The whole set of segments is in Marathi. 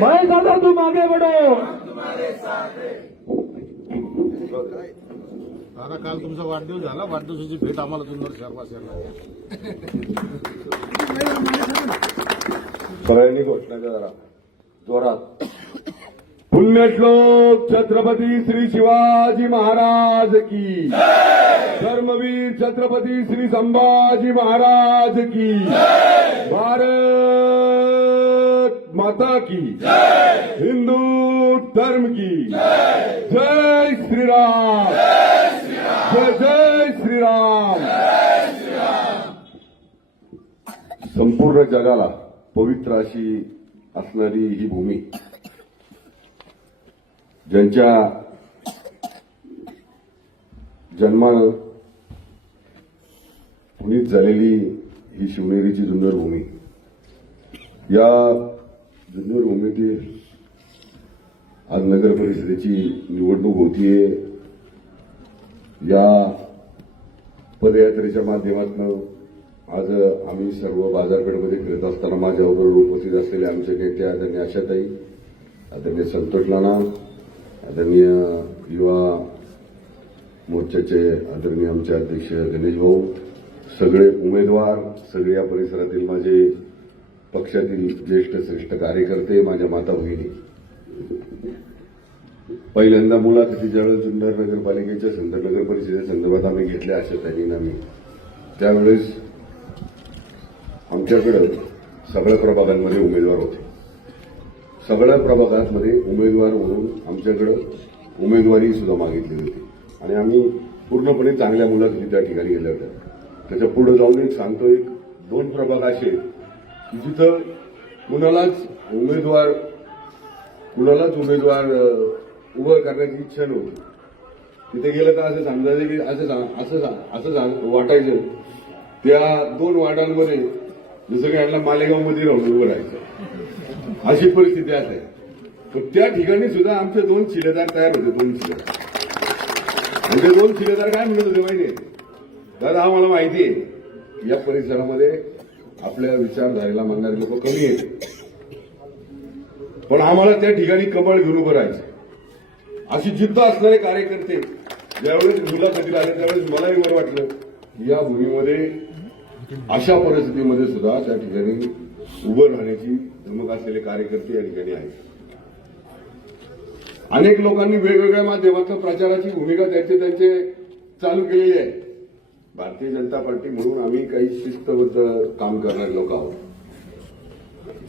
भाई दादा तुम आगे बढ़ो दादा काल तुमचा वाढदिवस झाला. वाढदिवसाची भेट आम्हाला जुन्नर शहरवासियांना सगळ्यांनी घोषणा करा जरा. जोरात. पुण्यश्लोक छत्रपती श्री शिवाजी महाराज की. धर्मवीर छत्रपती श्री संभाजी महाराज की. भारत माता की। हिंदू धर्म की। जय श्रीराम। जय जय श्रीराम। संपूर्ण जगाला पवित्र अशी असणारी ही भूमी ज्यांच्या जन्मानं पुनीत झालेली ही शिवनेरीची जुन्नर भूमी. या जुन्नर भूमीतील आज नगर परिषदेची निवडणूक होतीये. या पदयात्रेच्या माध्यमातून आज आम्ही सर्व बाजारपेठमध्ये फिरत असताना माझ्याबरोबर उपस्थित असलेले आमचे नेते आदरणीय आशाताई आदरणीय संतोष नाना आदरणीय युवा मोर्चाचे आदरणीय आमचे अध्यक्ष गणेश भाऊ सगळे उमेदवार सगळे या परिसरातील माझे पक्षातील ज्येष्ठ श्रेष्ठ कार्यकर्ते माझ्या माता भगिनी. पहिल्यांदा मुलाखतीच्या वेळेस सुंदर नगरपालिकेच्या संत नगर परिषदेसंदर्भात आम्ही घेतल्या अशा त्यांनी आम्ही. त्यावेळेस आमच्याकडं सगळ्या प्रभागांमध्ये उमेदवार होते. सगळ्या प्रभागांमध्ये उमेदवार म्हणून आमच्याकडं उमेदवारी सुद्धा मागितली होती. आणि आम्ही पूर्णपणे चांगल्या मुलाखती त्या ठिकाणी गेल्या होत्या. त्याच्या पुढे जाऊन एक सांगतो एक दोन प्रभाग असे जिथं कुणालाच उमेदवार कुणालाच उमेदवार उभं करण्याची इच्छा नव्हती. तिथे गेलं तर असं समजायचं की असं सांग- असं सांग- असं सांग- वाटायचं. त्या दोन वार्डांमध्ये जसं की यांना मालेगावमध्ये राहून उभं राहायचं. अशी परिस्थिती आहे. पण त्या ठिकाणी सुद्धा आमचे दोन शिलेदार तयार होते दोन शिलेदार. आमचे दोन शिलेदार काय म्हणत होते माहिती दादा आम्हाला माहिती आहे या परिसरामध्ये आपल्या विचारधारेला मानणारे लोक कमी आहेत. पण आम्हाला त्या ठिकाणी कमळ घेऊन उभं राहायचं अशी जिद्द असणारे कार्यकर्ते ज्यावेळेस मुलाखतीला आले त्यावेळेस मलाही बरं वाटलं या भूमीमध्ये अशा परिस्थितीमध्ये सुद्धा त्या ठिकाणी उभं राहण्याची धमक असलेले कार्यकर्ते या ठिकाणी आहेत. अनेक लोकांनी वेगवेगळ्या माध्यमातून प्रचाराची भूमिका त्यांचे त्यांचे चालू केलेली आहे. भारतीय जनता पार्टी म्हणून आम्ही काही शिस्तबद्ध काम करणारे लोक आहोत.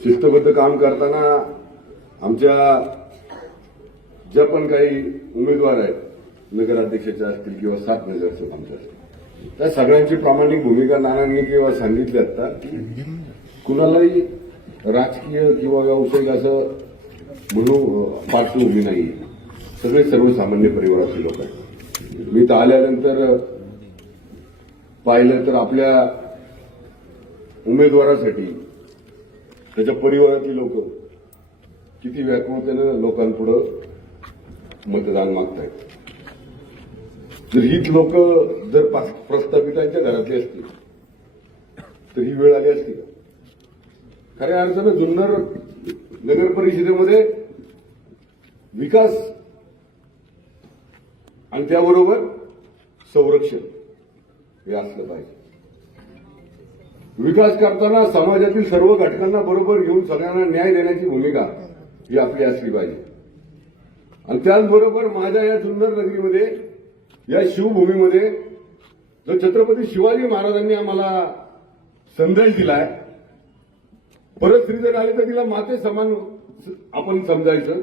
शिस्तबद्ध काम करताना आमच्या ज्या पण काही उमेदवार आहेत नगराध्यक्षाच्या असतील किंवा सात नगरसेवक आमच्या असतील त्या सगळ्यांची प्रामाणिक भूमिका नानांनी किंवा सांगितली आता कुणालाही राजकीय किंवा व्यावसायिक असं म्हणू पार्श्वभूमी नाही सगळे सर्वसामान्य परिवाराचे लोक आहेत. मी तर आल्यानंतर पाहिलं तर आपल्या उमेदवारासाठी त्याच्या परिवारातली लोक किती व्याकुळतेनं लोकांपुढं मतदान मागतायत. जर हीच लोक जर प्रस्थापितांच्या घरातली असतील तर ही वेळ आली असती का? खऱ्या अर्थानं जुन्नर नगर परिषदेमध्ये विकास आणि त्याबरोबर संरक्षण. हे असलं पाहिजे. विकास करताना समाजातील सर्व घटकांना बरोबर घेऊन सगळ्यांना न्याय देण्याची भूमिका ही आपली असली पाहिजे. आणि त्याचबरोबर माझ्या या सुंदर नगरीमध्ये या शिवभूमीमध्ये जो छत्रपती शिवाजी महाराजांनी आम्हाला संदेश दिलाय परत स्त्री जर आली तर तिला माते समान आपण समजायचं.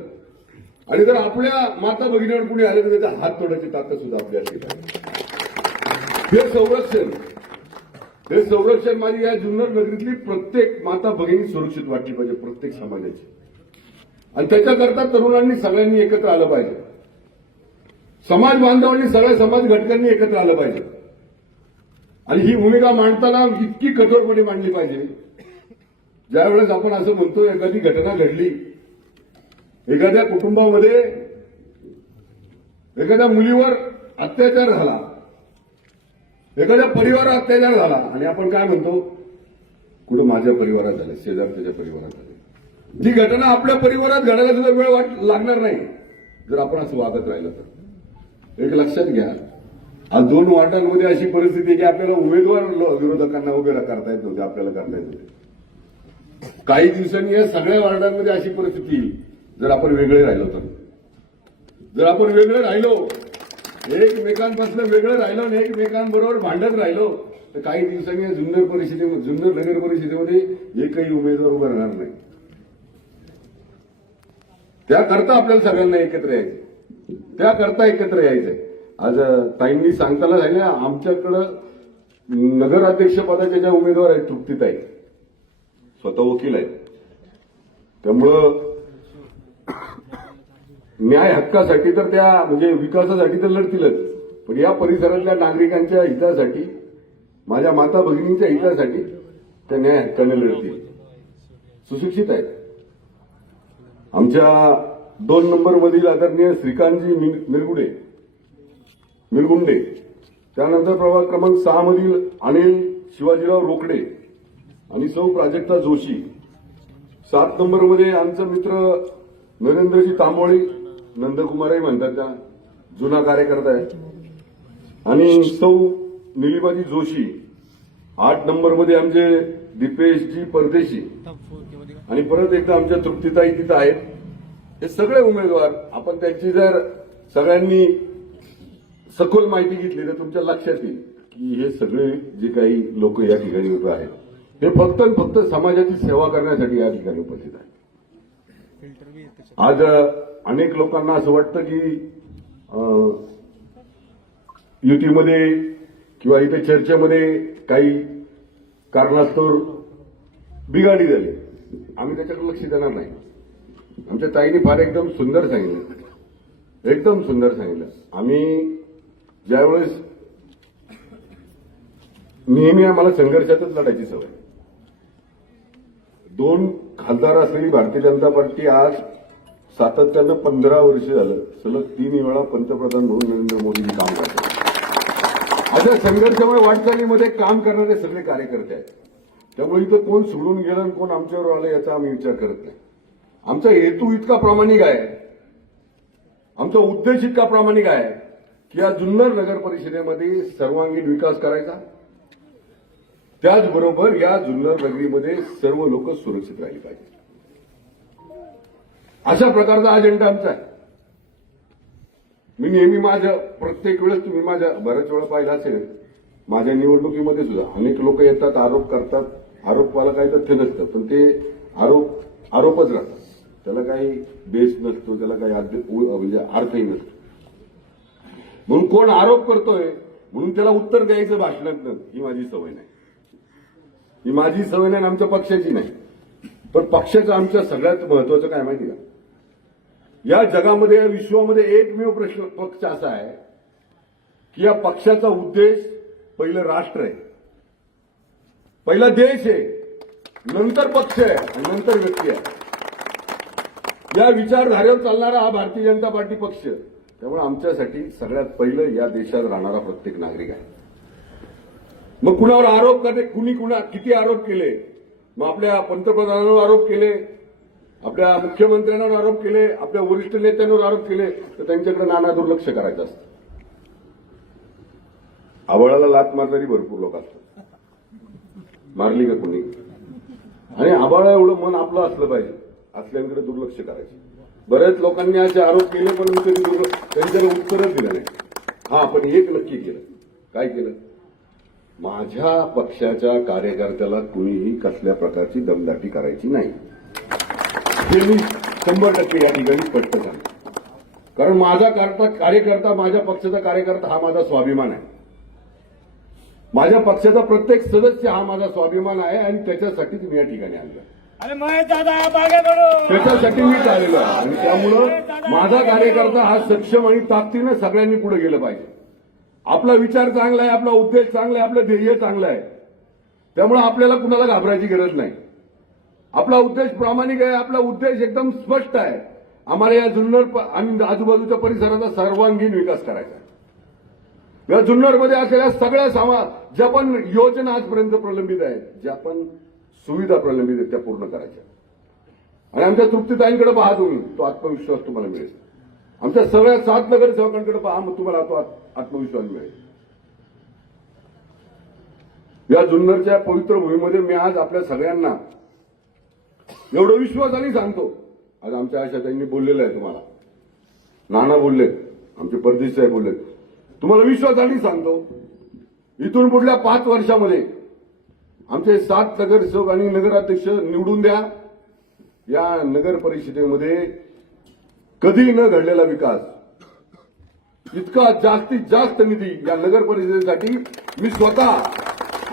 आणि जर आपल्या माता भगिनीवर कुणी आले तर त्याचा हात तोडायची ताकद सुद्धा आपली असली पाहिजे. हे संरक्षण हे संरक्षण माझी या जुन्नर नगरीतली प्रत्येक माता भगिनी सुरक्षित वाटली पाहिजे प्रत्येक समाजाची. आणि त्याच्याकरता तरुणांनी सगळ्यांनी एकत्र आलं पाहिजे. समाज बांधवांनी सगळ्या समाज घटकांनी एकत्र आलं पाहिजे. आणि ही भूमिका मांडताना इतकी कठोरपणे मांडली पाहिजे. ज्यावेळेस आपण असं म्हणतो एखादी घटना घडली एखाद्या कुटुंबामध्ये एखाद्या मुलीवर अत्याचार झाला एखाद्या परिवारात अत्याचार झाला आणि आपण काय म्हणतो? कुठं माझ्या परिवारात झालं शेजार त्याच्या परिवारात झाले. जी घटना आपल्या परिवारात घडायला सुद्धा वेळ वाट लागणार नाही. जर आपण असं वागत राहिलं तर. एक लक्षात घ्या. आज दोन वार्डांमध्ये अशी परिस्थिती आहे की आपल्याला उमेदवार विरोधकांना उभे करता येत नव्हते आपल्याला करता येत नव्हते. काही दिवसांनी या सगळ्या वार्डांमध्ये अशी परिस्थिती जर आपण वेगळे राहिलो तर. जर आपण वेगळे राहिलो एकमेकांपासून वेगळं राहिलो आणि एकमेकांबरोबर भांडत राहिलो तर काही दिवसांनी या जुन्नर परिषदेमध्ये जुन्नर नगर परिषदेमध्ये एकही उमेदवार उभा राहणार नाही. त्याकरता आपल्याला सगळ्यांना एकत्र यायचं त्याकरता एकत्र यायचंय. आज ताईंनी सांगताना सांगितलं आमच्याकडं नगराध्यक्ष पदाच्या ज्या उमेदवार आहेत तृप्तीताई. स्वतः वकील आहेत. त्यामुळं न्याय हक्कासाठी तर त्या म्हणजे विकासासाठी तर लढतीलच. पण या परिसरातल्या नागरिकांच्या हितासाठी माझ्या माता भगिनींच्या हितासाठी त्या न्याय हक्काने लढतील. सुशिक्षित आहेत. आमच्या दोन नंबर मधील आदरणीय श्रीकांतजी मिर- मिरगुडे मिरगुंडे त्यानंतर प्रभाग क्रमांक सहा मधील अनिल शिवाजीराव रोकडे आणि सौ प्राजक्ता जोशी. सात नंबरमध्ये आमचा मित्र नरेंद्रजी तांबोळी नंदकुमारही म्हणतात त्या जुना कार्यकर्ता आहे. आणि सौ निलिमाजी जोशी आठ नंबरमध्ये आमचे दीपेशजी परदेशी. आणि परत एकदा आमच्या तृप्तीताई तिथं आहेत. हे सगळे उमेदवार आपण त्यांची जर सगळ्यांनी सखोल माहिती घेतली तर तुमच्या लक्षात येईल की हे सगळे जे काही लोक या ठिकाणी उभे आहेत हे फक्त फक्त समाजाची सेवा करण्यासाठी या ठिकाणी उपस्थित आहेत. आज अनेक लोकांना असं वाटतं की युतीमध्ये किंवा इथे चर्चेमध्ये काही कारणास्तव बिघाडी झाली. आम्ही त्याच्याकडे लक्ष देणार नाही. आमच्या ताईने फार एकदम सुंदर सांगितलं. एकदम सुंदर सांगितलं. आम्ही ज्यावेळेस नेहमी आम्हाला संघर्षातच लढायची सवय. दोन खासदार असलेली भारतीय जनता पार्टी आज सातत्यानं पंधरा वर्ष झालं. सलग तीन वेळा पंतप्रधान म्हणून नरेंद्र मोदींनी काम करतात अशा संघर्षामुळे वाटचालीमध्ये काम करणारे सगळे कार्यकर्ते आहेत. त्यामुळे इथं कोण सोडून गेलं आणि कोण आमच्यावर आलं याचा आम्ही विचार करत नाही. आमचा हेतू इतका प्रामाणिक आहे. आमचा उद्देश इतका प्रामाणिक आहे की या जुन्नर नगर परिषदेमध्ये सर्वांगीण विकास करायचा. त्याचबरोबर या जुन्नर नगरीमध्ये सर्व लोक सुरक्षित राहिली पाहिजे अशा प्रकारचा अजेंडा आमचा आहे. मी नेहमी माझ्या प्रत्येक वेळेस तुम्ही माझ्या बऱ्याच वेळा पाहिलं असेल माझ्या निवडणुकीमध्ये सुद्धा अनेक लोक येतात आरोप करतात. आरोपाला काही तथ्य नसतं पण ते आरोप आरोपच राहतात. त्याला काही बेस नसतो त्याला काही म्हणजे अर्थही नसतो. म्हणून कोण आरोप करतोय म्हणून त्याला उत्तर द्यायचं भाषणात ही माझी सवय नाही. ही माझी सवय नाही आणि आमच्या पक्षाची नाही. पण पक्षाचं आमच्या सगळ्यात महत्वाचं काय माहिती का? या जगामध्ये या विश्वामध्ये एकमेव प्रश्न पक्ष असा आहे की या पक्षाचा उद्देश पहिलं राष्ट्र आहे. पहिला देश आहे. नंतर पक्ष आहे आणि नंतर व्यक्ती आहे. या विचारधारेवर चालणारा हा भारतीय जनता पार्टी पक्ष त्यामुळे आमच्यासाठी सगळ्यात पहिलं या देशात राहणारा प्रत्येक नागरिक आहे. मग कुणावर आरोप करते कुणी कुणा किती आरोप केले? मग आपल्या पंतप्रधानांवर आरोप केले आपल्या मुख्यमंत्र्यांवर आरोप केले आपल्या वरिष्ठ नेत्यांवर आरोप केले तर त्यांच्याकडे नाना दुर्लक्ष करायचं असतं. आवळाला लात मारणारी भरपूर लोक असतात. मारली का कुणी? आणि आबाळा एवढं मन आपलं असलं पाहिजे असल्याकडे दुर्लक्ष करायचं. बऱ्याच लोकांनी असे आरोप केले पण मी त्यांच्याकडे उत्तरच दिलं नाही. हा आपण एक नक्की केलं. काय केलं? माझ्या पक्षाच्या कार्यकर्त्याला कुणीही कसल्या प्रकारची दमदाटी करायची नाही. हे मी शंभर टक्के या ठिकाणी स्पष्ट सांगतो कारण माझा करता कार्यकर्ता माझ्या पक्षाचा कार्यकर्ता हा माझा स्वाभिमान आहे. माझ्या पक्षाचा प्रत्येक सदस्य हा माझा स्वाभिमान आहे आणि त्याच्यासाठीच मी या ठिकाणी आलो. आहे. अरे महेश दादा मागे बढो त्याच्यासाठी मी आलेलो आहे. आणि त्यामुळं माझा कार्यकर्ता हा सक्षम आणि ताकदीनं सगळ्यांनी पुढे गेलं पाहिजे. आपला विचार चांगला आहे आपला उद्देश चांगला आहे आपलं ध्येय चांगलं आहे. त्यामुळे आपल्याला कुणाला घाबरायची गरज नाही. आपला उद्देश प्रामाणिक आहे आपला उद्देश एकदम स्पष्ट आहे. आम्हाला या जुन्नर आणि आजूबाजूच्या परिसराचा सर्वांगीण विकास करायचा आहे. या जुन्नरमध्ये असलेल्या सगळ्या सामा ज्या पण योजना आजपर्यंत प्रलंबित आहेत ज्या पण सुविधा प्रलंबित आहेत त्या पूर्ण करायच्या आणि आमच्या तृप्तीताईंकडे पहा तुम्ही तो आत्मविश्वास तुम्हाला मिळेल. आमच्या सगळ्या सात नगरसेवकांकडे पहा मग तुम्हाला तो आत्मविश्वास मिळेल. या जुन्नरच्या पवित्र भूमीमध्ये मी आज आपल्या सगळ्यांना एवढं विश्वासाने सांगतो. आज आमच्या आशा त्यांनी बोललेलं आहे तुम्हाला. नाना बोलले आमचे परदेश साहेब बोलले तुम्हाला विश्वासाने सांगतो. इथून पुढल्या पाच वर्षामध्ये आमचे सात नगरसेवक आणि नगराध्यक्ष निवडून द्या. या नगर परिषदेमध्ये कधी न घडलेला विकास इतका जास्तीत जास्त निधी या नगर परिषदेसाठी मी स्वतः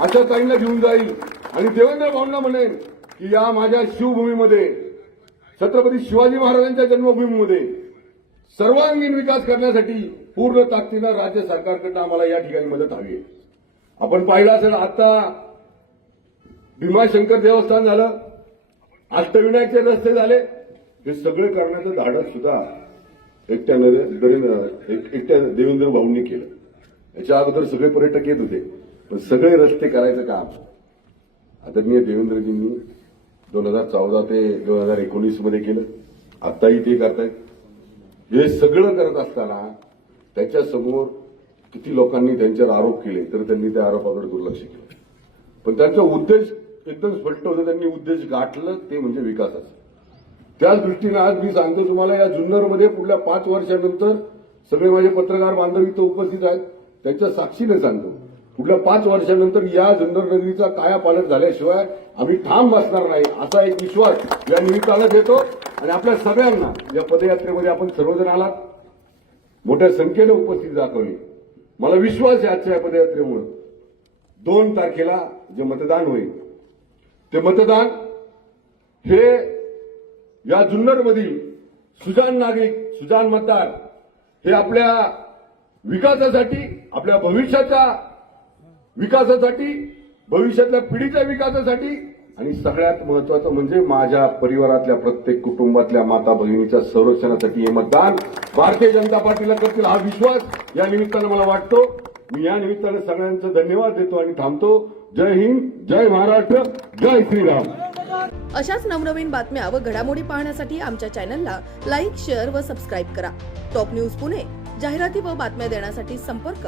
अशा ताईंना घेऊन जाईल आणि देवेंद्र भाऊंना म्हणेन की या माझ्या शिवभूमीमध्ये छत्रपती शिवाजी महाराजांच्या जन्मभूमीमध्ये सर्वांगीण विकास करण्यासाठी पूर्ण ताकदीनं राज्य सरकारकडनं आम्हाला या ठिकाणी मदत हवी आहे. आपण पाहिलं असेल आता भीमाशंकर देवस्थान झालं अष्टविनायकचे रस्ते झाले हे सगळे करण्याचं धाडस सुद्धा एकट्या नरे- एक- एकट्या देवेंद्र भाऊंनी केलं. याच्या अगोदर सगळे पर्यटक येत होते पण सगळे रस्ते करायचं काम आदरणीय देवेंद्रजींनी दोन हजार चौदा ते दोन हजार एकोणीसमध्ये केलं. आताही ते करतायत. हे सगळं करत असताना त्याच्यासमोर किती लोकांनी त्यांच्यावर आरोप केले तर त्यांनी त्या आरोपाकडे दुर्लक्ष केलं. पण त्यांचा उद्देश एकदम स्पष्ट होता. त्यांनी उद्देश गाठलं ते म्हणजे विकासाचं. त्याच दृष्टीने आज मी सांगतो तुम्हाला या जुन्नरमध्ये पुढल्या पाच वर्षानंतर सगळे माझे पत्रकार बांधव इथं उपस्थित आहेत. त्यांच्या साक्षीने सांगतो. पुढल्या पाच वर्षानंतर या जुन्नर नगरीचा कायापालट झाल्याशिवाय आम्ही ठाम बसणार नाही असा एक विश्वास या निमित्तानं देतो. आणि आपल्या सगळ्यांना या पदयात्रेमध्ये आपण सर्वजण आलात. मोठ्या संख्येनं उपस्थित दाखवली मला विश्वास आहे आजच्या या पदयात्रेमुळे. दोन तारखेला जे मतदान होईल ते मतदान हे या जुन्नरमधील सुजान नागरिक सुजान मतदार हे आपल्या विकासासाठी आपल्या भविष्याचा विकासासाठी भविष्यातल्या पिढीच्या विकासासाठी आणि सगळ्यात महत्वाचं म्हणजे माझ्या परिवारातल्या प्रत्येक कुटुंबातल्या माता भगिनीच्या संरक्षणासाठी हे मतदान भारतीय जनता पार्टीला करतील हा विश्वास. या निमित्तानं मला वाटतो मी या निमित्तानं सगळ्यांचं धन्यवाद देतो आणि थांबतो. जय हिंद जय महाराष्ट्र जय श्रीराम. अशाच नवनवीन बातम्या व घडामोडी पाहण्यासाठी आमच्या चॅनलला लाईक शेअर व सबस्क्राईब करा. टॉप न्यूज पुणे जाहिराती व बातम्या देण्यासाठी संपर्क